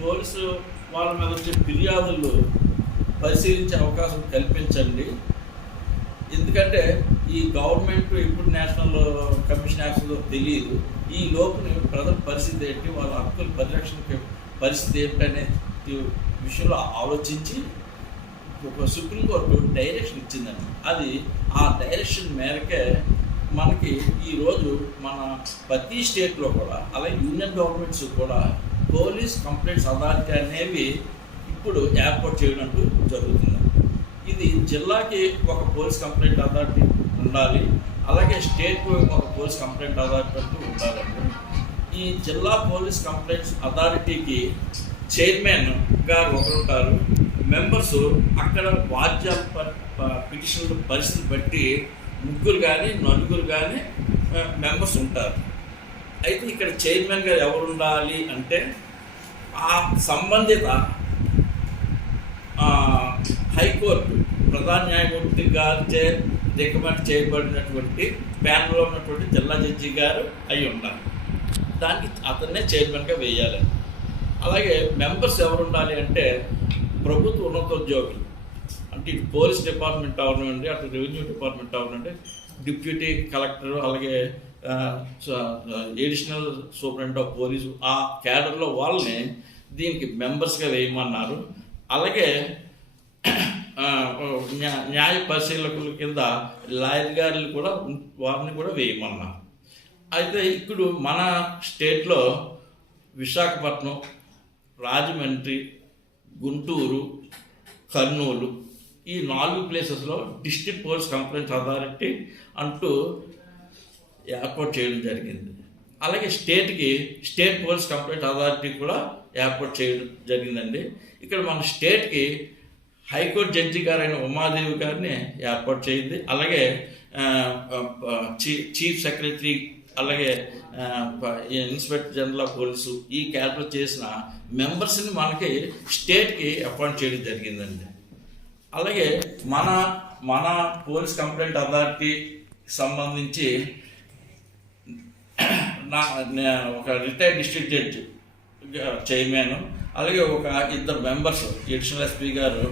Police వాళ్ళ మీద వచ్చే ఫిర్యాదులు పరిశీలించే అవకాశం కల్పించండి. ఎందుకంటే ఈ గవర్నమెంట్ ఇప్పుడు నేషనల్ కమిషన్ యాక్ట్స్లో తెలియదు. ఈ లోపుని ప్రజల పరిస్థితి ఏంటి వాళ్ళ హక్కుల పరిరక్షణ పరిస్థితి ఏంటనే విషయంలో ఆలోచించి ఒక సుప్రీంకోర్టు డైరెక్షన్ ఇచ్చిందండి. అది ఆ డైరెక్షన్ మేరకే మనకి ఈరోజు మన ప్రతి స్టేట్లో కూడా అలాగే యూనియన్ గవర్నమెంట్స్ కూడా పోలీస్ కంప్లైంట్స్ అథారిటీ అనేవి ఇప్పుడు ఏర్పాటు చేయడం జరుగుతుంది. ఇది జిల్లాకి ఒక పోలీస్ కంప్లైంట్ అథారిటీ ఉండాలి అలాగే స్టేట్కి ఒక పోలీస్ కంప్లైంట్ అథారిటీ అంటూ ఉండాలండి ఈ జిల్లా పోలీస్ కంప్లైంట్స్ అథారిటీకి చైర్మన్ గారు ఒకరు ఉంటారు మెంబర్స్ అక్కడ వాద్యాల పిటిషన్ల పరిస్థితి బట్టి ముగ్గురు కానీ నలుగురు కానీ మెంబర్స్ ఉంటారు. అయితే ఇక్కడ చైర్మన్ గారు ఎవరు ఉండాలి అంటే ఆ సంబంధిత హైకోర్టు ప్రధాన న్యాయమూర్తి గారిచే రికమెండ్ చేయబడినటువంటి ప్యానల్లో ఉన్నటువంటి జిల్లా జడ్జి గారు అయి ఉండాలి. దానికి అతన్నే చైర్మన్గా వేయాలి. అలాగే మెంబర్స్ ఎవరు ఉండాలి అంటే ప్రభుత్వ ఉన్నతోద్యోగులు. అంటే ఇటు పోలీస్ డిపార్ట్మెంట్ అవనండి అటు రెవెన్యూ డిపార్ట్మెంట్ అవనండి డిప్యూటీ కలెక్టర్ అలాగే ఎడిషనల్ సూపరింటెండెంట్ ఆఫ్ పోలీసు ఆ క్యాడర్లో వాళ్ళని దీనికి మెంబర్స్గా వేయమన్నారు. అలాగే న్యాయ పరిశీలకుల కింద లాయర్ గారులు కూడా వారిని కూడా వేయమన్నారు. అయితే ఇప్పుడు మన స్టేట్లో విశాఖపట్నం రాజమండ్రి గుంటూరు కర్నూలు ఈ నాలుగు ప్లేసెస్లో డిస్ట్రిక్ట్ పోలీస్ కంప్లైంట్ అథారిటీ అంటూ ఏర్పాటు చేయడం జరిగింది. అలాగే స్టేట్కి స్టేట్ పోలీస్ కంప్లైంట్ అథారిటీ కూడా ఏర్పాటు చేయడం జరిగిందండి. ఇక్కడ మన స్టేట్కి హైకోర్టు జడ్జి గారైన ఉమాదేవి గారిని ఏర్పాటు చేయింది. అలాగే చీ- చీఫ్ సెక్రటరీ అలాగే ఇన్స్పెక్టర్ జనరల్ ఆఫ్ పోలీసు ఈ క్యాడర్ చేసిన మెంబర్స్ని మనకి స్టేట్కి అపాయింట్ చేయడం జరిగిందండి. అలాగే మన మన పోలీస్ కంప్లైంట్ అథారిటీ సంబంధించి నా ఒక రిటైర్డ్ డిస్ట్రిక్ట్ జడ్జ్ చైర్మన్ అలాగే ఒక ఇద్దరు మెంబర్స్ ఎడిషనల్ ఎస్పీ గారు